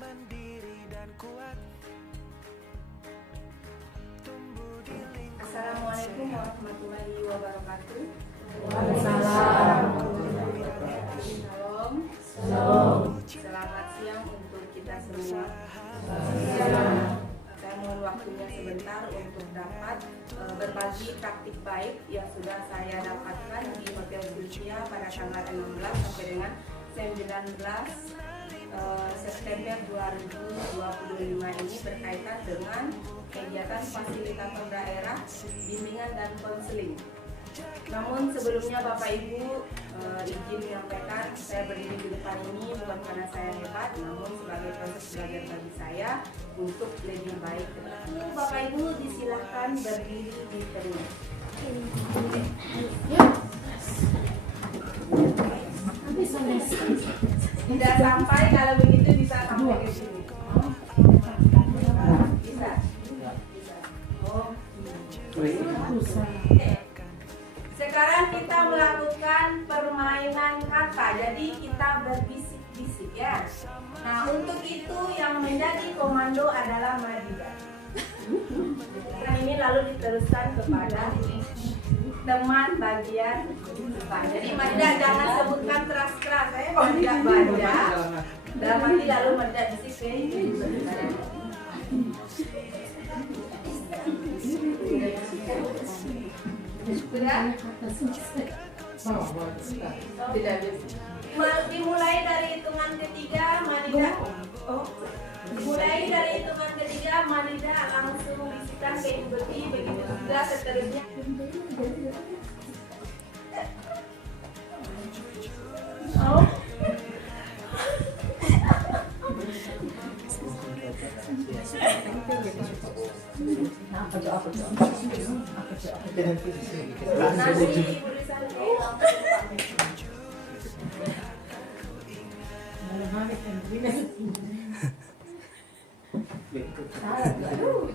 Assalamualaikum warahmatullahi wabarakatuh. Waalaikumsalam. Shalom. Shalom. Selamat siang untuk kita semua. Saya mohon waktunya sebentar untuk dapat berbagi praktik baik yang sudah saya dapatkan di Hotel Sulcia pada tanggal 16 sampai dengan 19 September 2025 ini berkaitan dengan kegiatan fasilitator daerah, bimbingan dan konseling. Namun sebelumnya Bapak Ibu izin menyampaikan saya berdiri di depan ini bukan karena saya hebat, namun sebagai proses belajar bagi saya untuk lebih baik. Bapak Ibu disilahkan berdiri di tengah. Tidak sampai, kalau begitu bisa sampai ke sini. Bisa. Oh. Sekarang kita melakukan permainan kata. Jadi kita berbisik-bisik ya. Nah, untuk itu yang menjadi komando adalah Madida. Nah, ini lalu diteruskan kepada teman bagian depan. Jadi Madida jangan sebutkan keras-keras, saya tidak baca. Dalam hati lalu Madida bisik. Sudah? Tidak bisa. Dimulai dari hitungan ketiga, Madida. Mulai dari hitungan ketiga, Madida langsung bisikan ke Ibu Beti, begitu juga seterusnya. Oh. Nanti Ibu Rizaldi Itu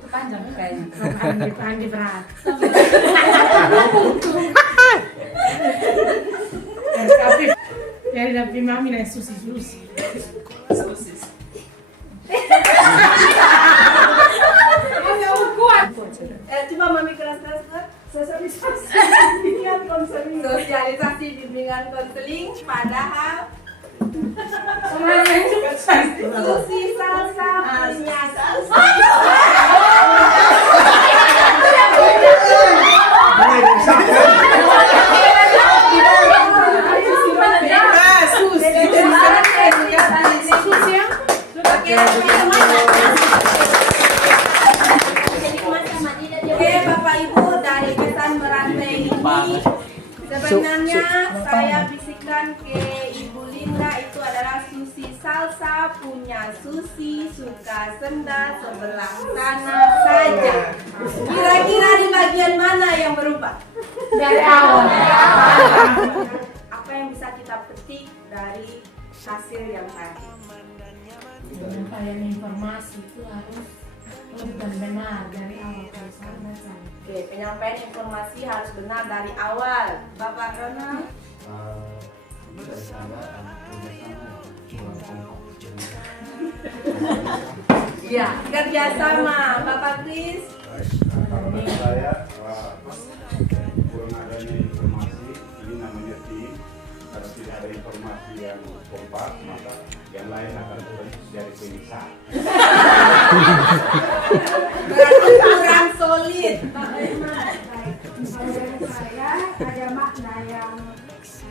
panjang kayaknya. Andi berat. Tapi dari Nabi Mami dan Susi. Coba Mami keras-keras sosialisasi bimbingan konseling padahal Susi salsa punya Bapak Ibu, dari pesan berantai ini sebenarnya saya bisikkan ke Ibu Linda itu adalah Susi salsa punya Susi suka senda sebelah sana saja. Kira-kira di bagian mana yang berubah? Dari awal. Apa yang bisa kita petik dari hasil yang tadi? Penyampaian informasi itu harus lebih benar dari awal Oke, penyampaian informasi harus benar dari awal. Bapak Ronald? Ya, kerjasama. Bapak Kris? Saya kurang adanya informasi, ini namanya tim. Kalau tidak ada informasi yang kompak, maka yang lain akan jadi pemisah. Berarti kurang solid. Saya ada makna yang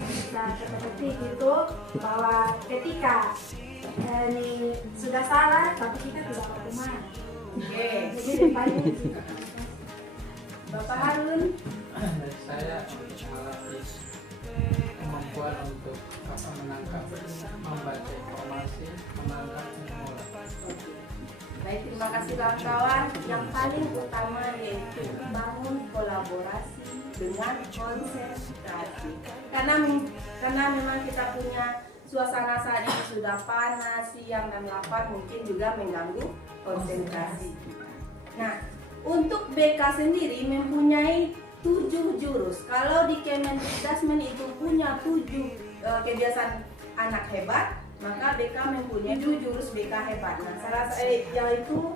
bisa kita petik itu bahwa ketika ini sudah salah tapi kita tidak berteman. Oke. Jadi depannya Bapak Harun? Saya melatih kemampuan untuk menangkap, membaca informasi, menangkap semua. Baik, terima kasih kawan-kawan. Yang paling utama yaitu bangun kolaborasi dengan konsentrasi. Karena memang kita punya suasana saat ini sudah panas, siang dan lapar, mungkin juga mengganggu konsentrasi. Nah, untuk BK sendiri mempunyai 7 jurus. Kalau di Kemendikbudrismen itu punya 7 kebiasaan anak hebat, maka BK mempunyai jurus BK hebat. Nah, yaitu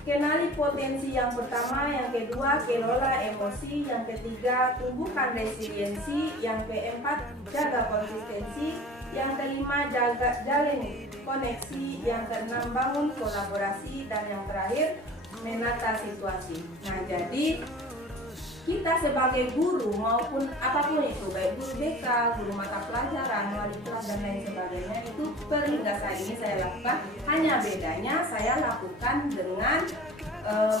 kenali potensi yang pertama, yang kedua kelola emosi, yang ketiga tumbuhkan resiliensi, yang keempat jaga konsistensi, yang kelima jalin koneksi, yang keenam bangun kolaborasi, dan yang terakhir menata situasi. Nah, jadi kita sebagai guru maupun apapun itu, baik guru BK, guru mata pelajaran, wali kelas dan lain sebagainya, itu hingga saat ini saya lakukan. Hanya bedanya saya lakukan dengan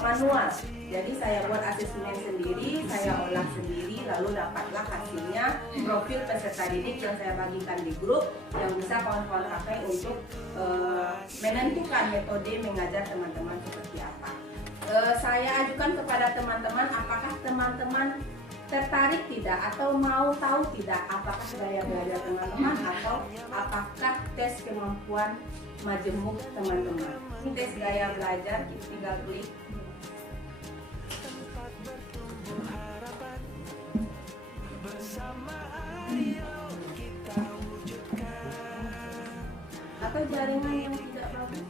manual. Jadi saya buat asesmen sendiri, saya olah sendiri, lalu dapatlah hasilnya profil peserta didik yang saya bagikan di grup yang bisa kawan-kawan pakai untuk menentukan metode mengajar teman-teman seperti apa. Saya ajukan kepada teman-teman, apakah teman-teman tertarik tidak atau mau tahu tidak apakah gaya belajar teman-teman atau apakah tes kemampuan majemuk teman-teman. Ini tes gaya belajar, tinggal klik. Atau jaringan yang tidak bagus.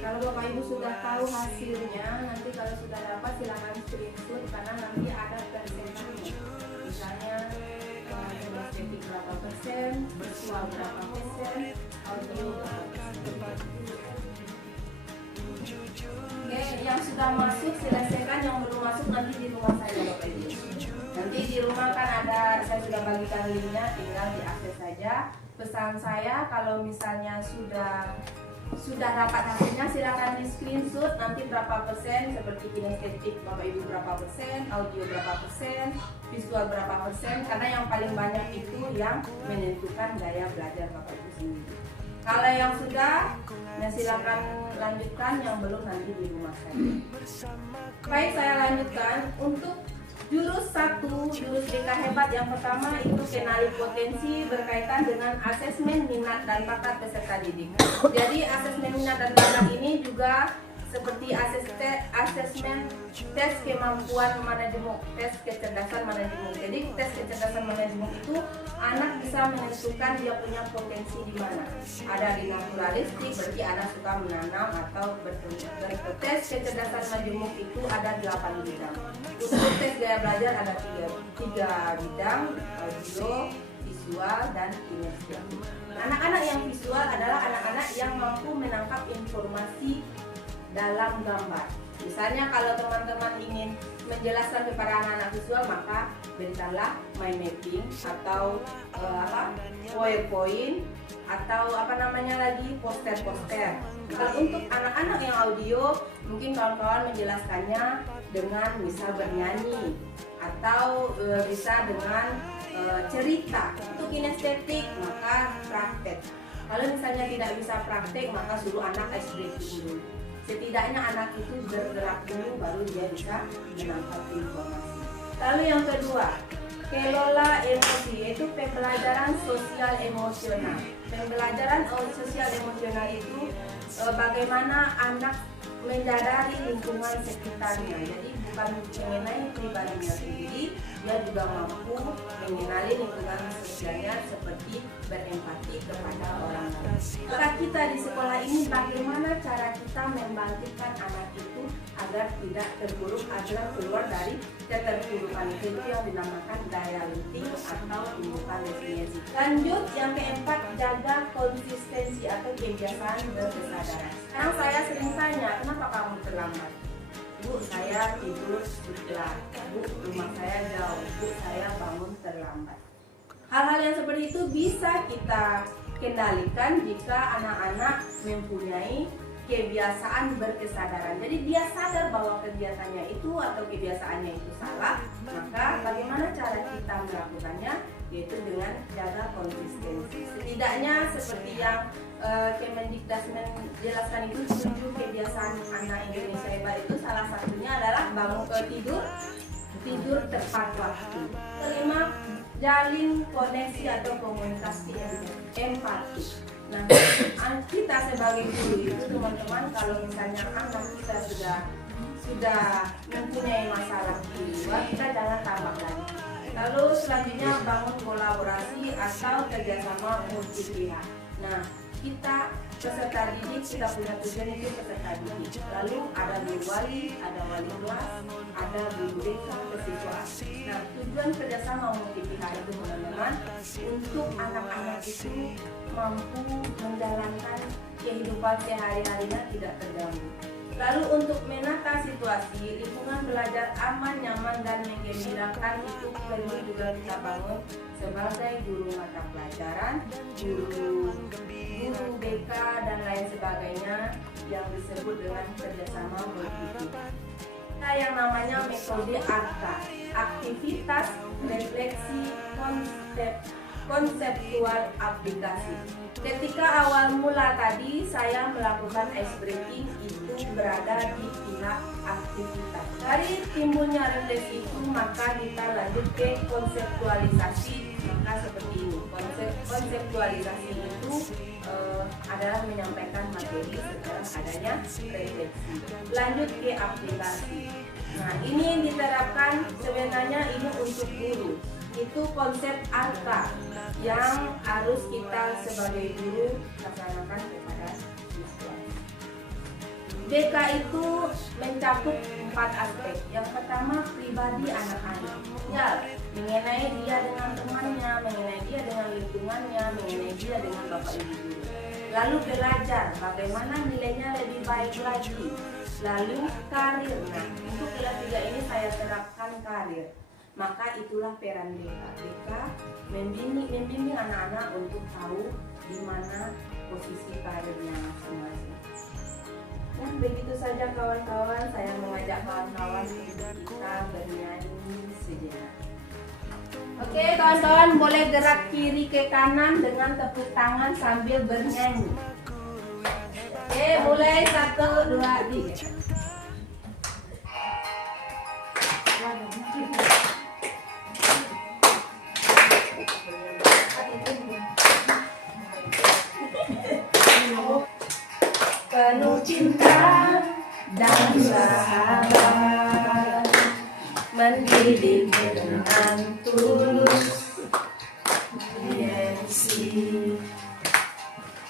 Kalau Bapak Ibu sudah tahu hasilnya, nanti kalau sudah dapat silakan screenshot karena nanti ada persentasenya. Misalnya estetik berapa persen, visual berapa persen, audio berapa persen. Oke, yang sudah masuk selesaikan, yang belum masuk nanti di rumah saya Bapak Ibu. Nanti di rumah kan ada, saya sudah bagikan linknya, tinggal diakses saja. Pesan saya kalau misalnya sudah dapat hasilnya silakan di screenshot nanti berapa persen, seperti kinestetik Bapak Ibu berapa persen, audio berapa persen, visual berapa persen, karena yang paling banyak itu yang menentukan gaya belajar Bapak Ibu sendiri. Kalau yang sudah, nah silakan lanjutkan, yang belum nanti di rumah saya. Baik, saya lanjutkan untuk jurus 1, jurus BK hebat yang pertama itu kenali potensi berkaitan dengan asesmen minat dan bakat peserta didik. Jadi asesmen minat dan bakat ini juga seperti asesmen tes kemampuan manajemen, tes kecerdasan manajemen. Jadi tes kecerdasan manajemen itu anak bisa menentukan dia punya potensi di mana. Ada di naturalistik, berarti anak suka menanam atau bertelur. Tes kecerdasan manajemen itu ada 8 bidang. Untuk tes gaya belajar ada 3 bidang, audio, visual, dan kinestetik. Anak-anak yang visual adalah anak-anak yang mampu menangkap informasi dalam gambar. Misalnya kalau teman-teman ingin menjelaskan kepada anak-anak visual, maka berikanlah mind mapping atau PowerPoint atau poster-poster. Kalau untuk anak-anak yang audio, mungkin kawan-kawan menjelaskannya dengan misal bernyanyi atau bisa dengan cerita. Untuk kinestetik maka praktek. Kalau misalnya tidak bisa praktek, maka suruh anak ice breaking dulu. Setidaknya anak itu bergerak dulu baru dia bisa menangkap informasi. Lalu yang kedua, kelola emosi, yaitu pembelajaran sosial emosional. Pembelajaran sosial emosional itu bagaimana anak menyadari lingkungan sekitarnya. Jadi bukan mengenai pribadinya sendiri, dia juga mampu mengenali lingkungan sosialnya seperti berempati kepada orang lain. Maka kita di sekolah ini bagaimana cara kita membangkitkan anak itu agar tidak terpuruk, agar keluar dari keterpurukan itu yang dinamakan daya lenting atau tumbukan resiliensi. Lanjut yang keempat, jaga konsistensi atau kebiasaan berkesadaran. Sekarang saya sering tanya, kenapa kamu terlambat? Bu, saya tidur setelah. Bu, rumah saya jauh. Bu, saya bangun terlambat. Hal-hal yang seperti itu bisa kita kendalikan jika anak-anak mempunyai kebiasaan berkesadaran. Jadi dia sadar bahwa kegiatannya itu atau kebiasaannya itu salah, maka bagaimana cara kita melakukannya? Yaitu dengan jaga konsistensi. Setidaknya seperti yang Kemendikbud menjelaskan itu 7 kebiasaan anak Indonesia hebat itu salah satunya adalah bangun ke tidur tepat waktu. Kelima, jalin koneksi atau komunikasi empati. Nah, kita sebagai guru itu teman-teman, kalau misalnya anak kita sudah mempunyai masalah di luar, kita jangan tambah lagi. Lalu selanjutnya bangun kolaborasi atau kerjasama multi pihak. Nah, kita peserta didik, kita punya tujuan itu peserta didik. Lalu ada guru wali, ada wali kelas, ada guru BK, siswa. Nah, tujuan kerjasama multi pihak itu teman-teman untuk anak-anak itu mampu menjalankan kehidupan sehari-harinya tidak terganggu. Lalu untuk menata situasi lingkungan belajar aman, nyaman, dan menggembirakan itu perlu juga kita bangun sebagai guru mata pelajaran, guru BK dan lain sebagainya yang disebut dengan kerjasama multi. Nah, yang namanya metode ARKA, aktivitas refleksi konseptual aplikasi. Ketika awal mula tadi saya melakukan ice breaking itu berada di pihak aktivitas. Dari timbulnya refleksi itu maka kita lanjut ke konseptualisasi. Maka seperti ini, konseptualisasi itu adalah menyampaikan materi setelah adanya refleksi. Lanjut ke aplikasi. Nah, ini yang diterapkan sebenarnya ini untuk guru. Itu konsep ARKA yang harus kita sebagai guru laksanakan kepada siswa. BK itu mencakup 4 aspek. Yang pertama, pribadi anak-anak. Ya, mengenai dia dengan temannya, mengenai dia dengan lingkungannya, mengenai dia dengan bapak ibu guru. Lalu belajar, bagaimana nilainya lebih baik lagi. Lalu karir. Nah, untuk kelas 3 ini saya terapkan karir. Maka itulah peran BK. BK membimbing anak-anak untuk tahu di mana posisi karirnya masing-masing. Dan begitu saja kawan-kawan, saya mengajak kawan-kawan untuk kita bernyanyi sejenak. Oke kawan-kawan, boleh gerak kiri ke kanan dengan tepuk tangan sambil bernyanyi. Oke, mulai 1, 2, 3. Penuh cinta dan sahabat, mendidik dengan tulus,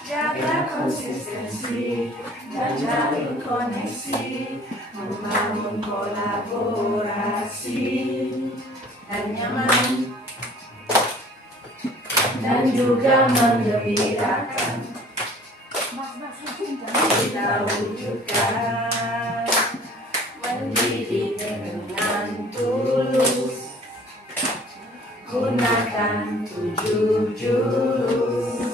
jaga konsistensi dan jalin koneksi, membangun kolaborasi dan nyaman, dan juga menggembirakan. Kita wujudkan, mendidik dengan tulus, gunakan 7 jurus.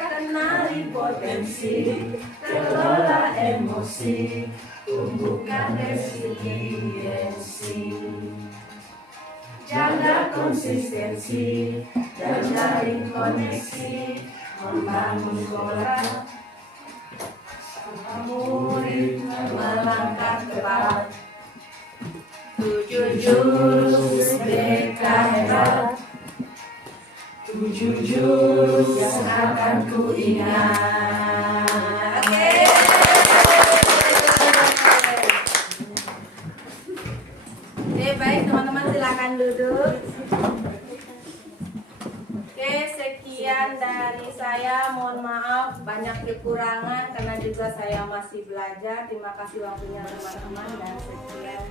Kenali potensi, kelola emosi, tumbuhkan resiliensi, jaga konsistensi dan jalin koneksi, membangun kolaborasi, melangkah tepat. 7 jurus BK hebat, 7 jurus yang akan ku ingat. Oke, baik teman-teman, silakan duduk. Oke, sekian dari saya. Mohon maaf banyak kekurangan karena juga saya masih belajar. Terima kasih waktunya teman-teman dan sekian.